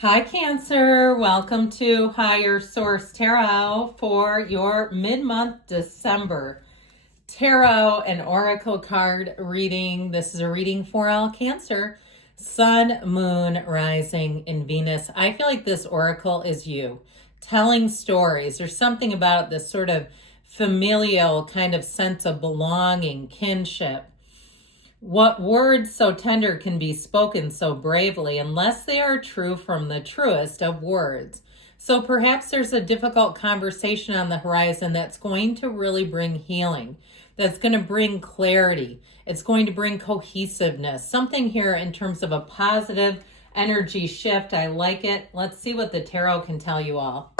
Hi, Cancer. Welcome to Higher Source Tarot for your mid-month December tarot and oracle card reading. This is a reading for all Cancer, Sun, Moon, Rising, and Venus. I feel like this oracle is you telling stories. There's something about this sort of familial kind of sense of belonging, kinship. What words so tender can be spoken so bravely unless they are true from the truest of words? So perhaps there's a difficult conversation on the horizon that's going to really bring healing, that's going to bring clarity. It's going to bring cohesiveness, something here in terms of a positive energy shift. I like it. Let's see what the tarot can tell you all.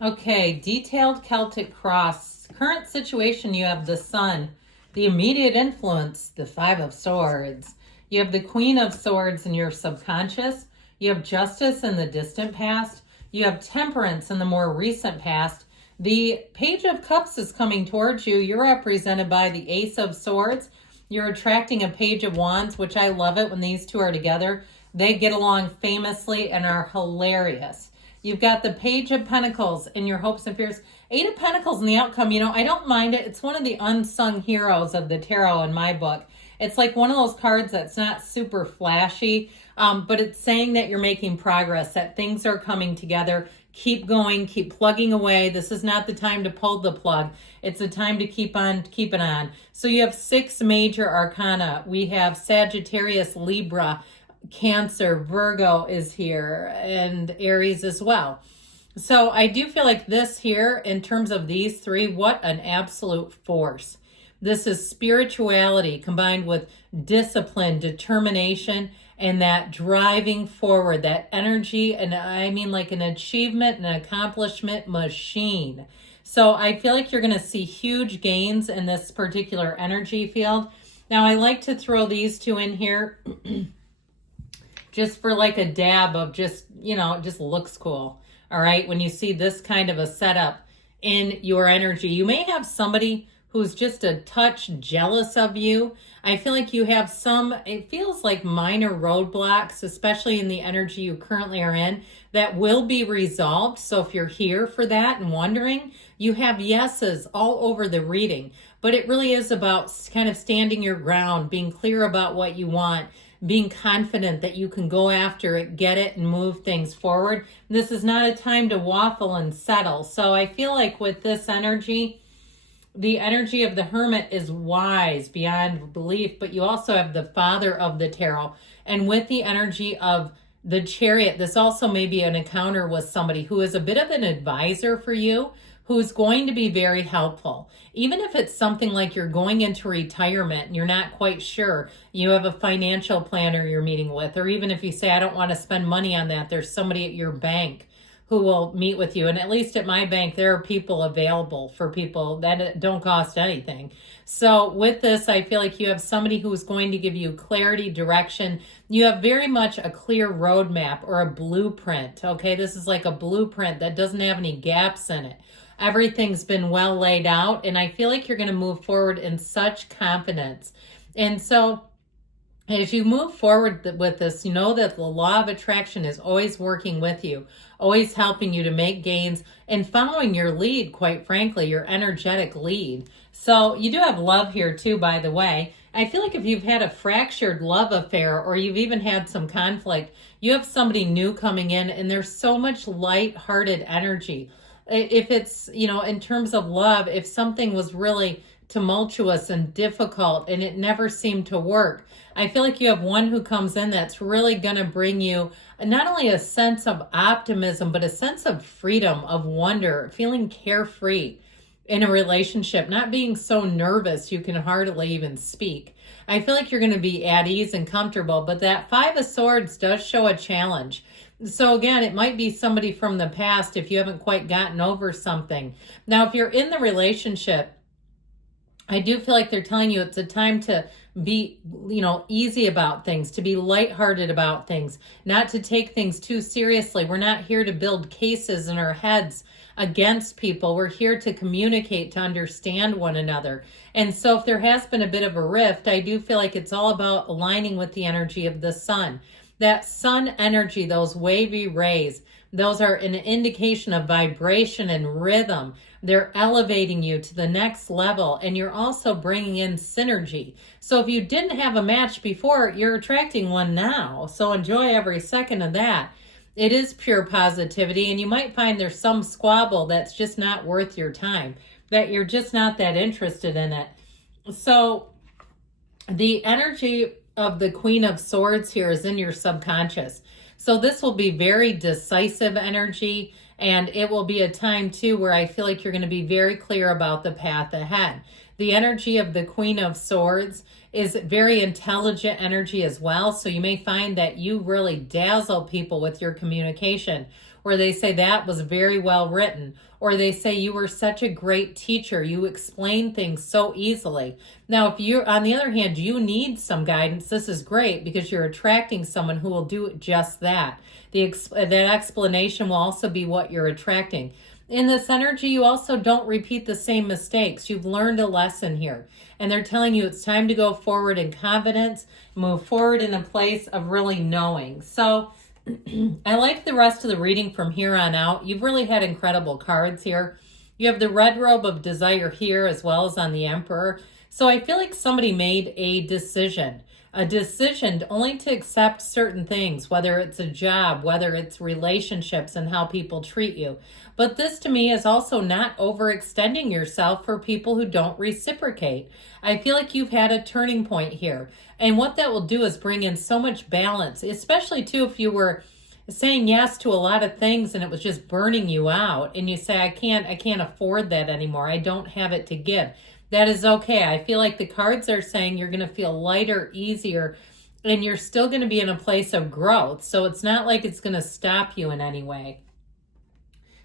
Okay, detailed Celtic cross. Current situation, you have the Sun, the immediate influence, the Five of Swords. You have the Queen of Swords in your subconscious. You have Justice in the distant past. You have Temperance in the more recent past. The Page of Cups is coming towards you. You're represented by the Ace of Swords. You're attracting a Page of Wands, which I love it when these two are together. They get along famously and are hilarious. You've got the Page of Pentacles in your hopes and fears. Eight of Pentacles in the outcome. You know, I don't mind it. It's one of the unsung heroes of the tarot in my book. It's like one of those cards that's not super flashy, but it's saying that you're making progress, that things are coming together. Keep going, keep plugging away. This is not the time to pull the plug. It's the time to keep on keeping on. So you have 6 major arcana. We have Sagittarius, Libra, Cancer, Virgo is here, and Aries as well. So I do feel like this here, in terms of these three, what an absolute force. This is spirituality combined with discipline, determination, and that driving forward, that energy, and I mean like an achievement and an accomplishment machine. So I feel like you're going to see huge gains in this particular energy field. Now I like to throw these two in here just for like a dab of just, you know, it just looks cool. All right. When you see this kind of a setup in your energy, you may have somebody who's just a touch jealous of you. I feel like you have some, it feels like minor roadblocks, especially in the energy you currently are in, that will be resolved. So if you're here for that and wondering, you have yeses all over the reading. But it really is about kind of standing your ground, being clear about what you want, being confident that you can go after it, get it, and move things forward. This is not a time to waffle and settle. So I feel like with this energy, the energy of the Hermit is wise beyond belief, but you also have the Father of the Tarot. And with the energy of the Chariot, this also may be an encounter with somebody who is a bit of an advisor for you, who's going to be very helpful. Even if it's something like you're going into retirement and you're not quite sure, you have a financial planner you're meeting with, or even if you say, I don't want to spend money on that, there's somebody at your bank who will meet with you. And at least at my bank, there are people available for people that don't cost anything. So with this, I feel like you have somebody who's going to give you clarity, direction. You have very much a clear roadmap or a blueprint. Okay, this is like a blueprint that doesn't have any gaps in it. Everything's been well laid out, and I feel like you're going to move forward in such confidence. And so as you move forward with this, you know that the law of attraction is always working with you, always helping you to make gains and following your lead, quite frankly, your energetic lead. So you do have love here too, by the way. I feel like if you've had a fractured love affair or you've even had some conflict, you have somebody new coming in, and there's so much light-hearted energy. If it's, you know, in terms of love, if something was really tumultuous and difficult and it never seemed to work, I feel like you have one who comes in that's really going to bring you not only a sense of optimism, but a sense of freedom, of wonder, feeling carefree in a relationship, not being so nervous you can hardly even speak. I feel like you're going to be at ease and comfortable, but that Five of Swords does show a challenge. So again, it might be somebody from the past if you haven't quite gotten over something. Now, if you're in the relationship, I do feel like they're telling you it's a time to be, easy about things, to be lighthearted about things, not to take things too seriously. We're not here to build cases in our heads against people. We're here to communicate, to understand one another. And so if there has been a bit of a rift, I do feel like it's all about aligning with the energy of the sun. That sun energy, those wavy rays, those are an indication of vibration and rhythm. They're elevating you to the next level, and you're also bringing in synergy. So if you didn't have a match before, you're attracting one now. So enjoy every second of that. It is pure positivity, and you might find there's some squabble that's just not worth your time, that you're just not that interested in it. So the energy of the Queen of Swords here is in your subconscious. So this will be very decisive energy, and it will be a time too where I feel like you're going to be very clear about the path ahead. The energy of the Queen of Swords is very intelligent energy as well. So you may find that you really dazzle people with your communication, or they say that was very well written, or they say you were such a great teacher. You explain things so easily. Now, if you're, on the other hand, you need some guidance, this is great because you're attracting someone who will do just that. That explanation will also be what you're attracting. In this energy, you also don't repeat the same mistakes. You've learned a lesson here. And they're telling you it's time to go forward in confidence, move forward in a place of really knowing. So I like the rest of the reading from here on out. You've really had incredible cards here. You have the red robe of desire here as well as on the Emperor. So I feel like somebody made a decision only to accept certain things, whether it's a job, whether it's relationships and how people treat you. But this to me is also not overextending yourself for people who don't reciprocate. I feel like you've had a turning point here. And what that will do is bring in so much balance, especially too if you were saying yes to a lot of things and it was just burning you out and you say, I can't afford that anymore. I don't have it to give. That is okay. I feel like the cards are saying you're going to feel lighter, easier, and you're still going to be in a place of growth. So it's not like it's going to stop you in any way.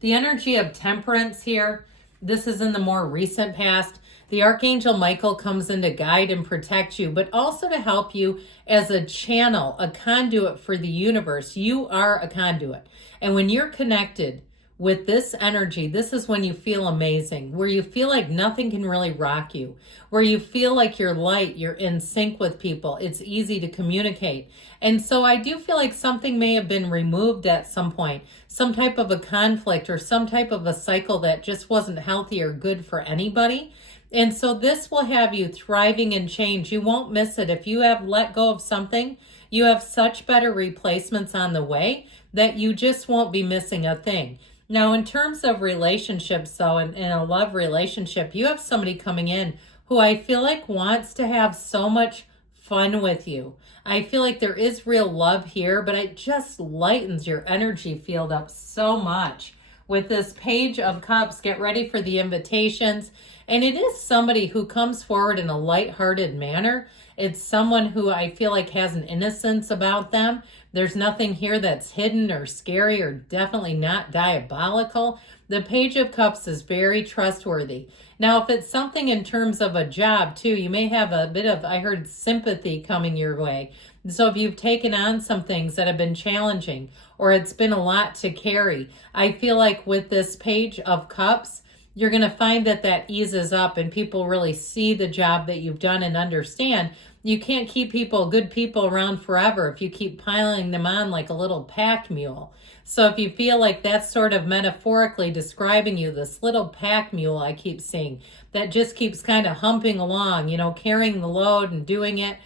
The energy of temperance here, this is in the more recent past. The Archangel Michael comes in to guide and protect you, but also to help you as a channel, a conduit for the universe. You are a conduit. And when you're connected with this energy, this is when you feel amazing, where you feel like nothing can really rock you, where you feel like you're light, you're in sync with people. It's easy to communicate. And so I do feel like something may have been removed at some point, some type of a conflict or some type of a cycle that just wasn't healthy or good for anybody. And so this will have you thriving in change. You won't miss it. If you have let go of something, you have such better replacements on the way that you just won't be missing a thing. Now, in terms of relationships, though, in a love relationship, you have somebody coming in who I feel like wants to have so much fun with you. I feel like there is real love here, but it just lightens your energy field up so much. With this Page of Cups, get ready for the invitations. And it is somebody who comes forward in a lighthearted manner. It's someone who I feel like has an innocence about them. There's nothing here that's hidden or scary or definitely not diabolical. The Page of Cups is very trustworthy. Now, if it's something in terms of a job too, you may have a bit of, I heard, sympathy coming your way. So if you've taken on some things that have been challenging or it's been a lot to carry, I feel like with this Page of Cups, you're going to find that eases up and people really see the job that you've done and understand. You can't keep good people around forever if you keep piling them on like a little pack mule. So if you feel like that's sort of metaphorically describing you, this little pack mule I keep seeing that just keeps kind of humping along, carrying the load and doing it.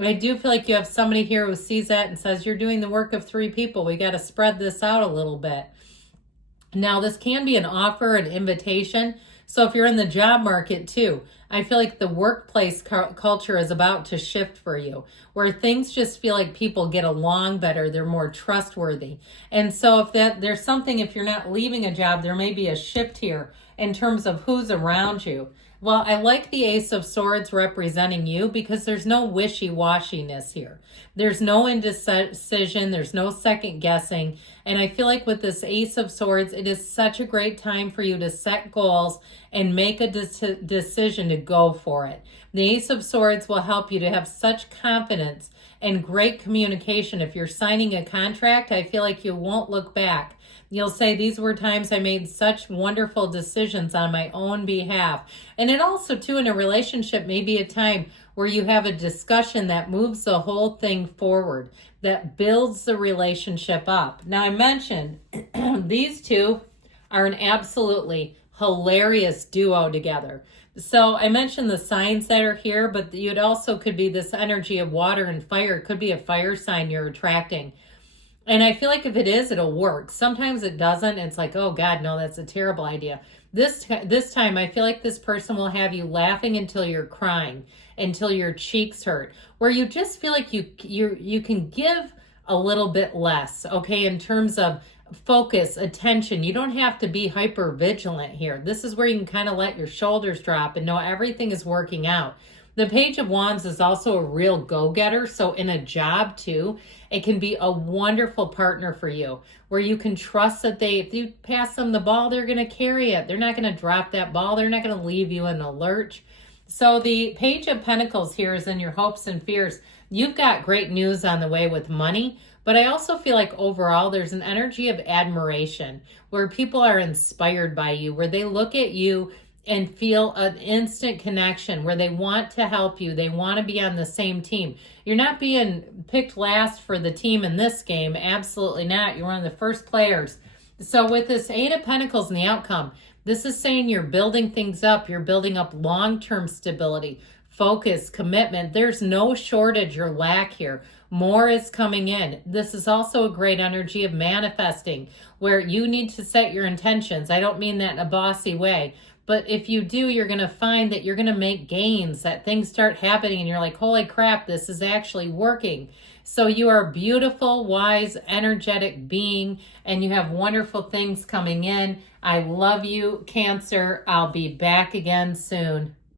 I do feel like you have somebody here who sees that and says, you're doing the work of 3 people. We got to spread this out a little bit. Now, this can be an offer, an invitation. So if you're in the job market too, I feel like the workplace culture is about to shift for you, where things just feel like people get along better. They're more trustworthy. And so if you're not leaving a job, there may be a shift here in terms of who's around you. Well, I like the Ace of Swords representing you because there's no wishy-washiness here. There's no indecision, there's no second guessing. And I feel like with this Ace of Swords, it is such a great time for you to set goals and make a decision to go for it. The Ace of Swords will help you to have such confidence and great communication. If you're signing a contract, I feel like you won't look back. You'll say, these were times I made such wonderful decisions on my own behalf. And it also, too, in a relationship, may be a time where you have a discussion that moves the whole thing forward, that builds the relationship up. Now, I mentioned these two are an absolutely hilarious duo together. So I mentioned the signs that are here, but you'd also could be this energy of water and fire. It could be a fire sign you're attracting. And I feel like if it is, it'll work. Sometimes it doesn't. It's like, oh God, no, that's a terrible idea. This time, I feel like this person will have you laughing until you're crying, until your cheeks hurt, where you just feel like you can give a little bit less, okay, in terms of focus, attention. You don't have to be hyper vigilant here. This is where you can kind of let your shoulders drop and know everything is working out. The Page of Wands is also a real go-getter. So in a job too, it can be a wonderful partner for you where you can trust that if you pass them the ball, they're going to carry it. They're not going to drop that ball. They're not going to leave you in a lurch. So the Page of Pentacles here is in your hopes and fears. You've got great news on the way with money, but I also feel like overall there's an energy of admiration where people are inspired by you, where they look at you and feel an instant connection, where they want to help you. They want to be on the same team. You're not being picked last for the team in this game. Absolutely not. You're one of the first players. So with this Eight of Pentacles and the outcome, this is saying you're building things up. You're building up long-term stability, focus, commitment. There's no shortage or lack here. More is coming in. This is also a great energy of manifesting, where you need to set your intentions. I don't mean that in a bossy way, but if you do, you're going to find that you're going to make gains, that things start happening and you're like, holy crap, this is actually working. So you are a beautiful, wise, energetic being, and you have wonderful things coming in. I love you, Cancer. I'll be back again soon.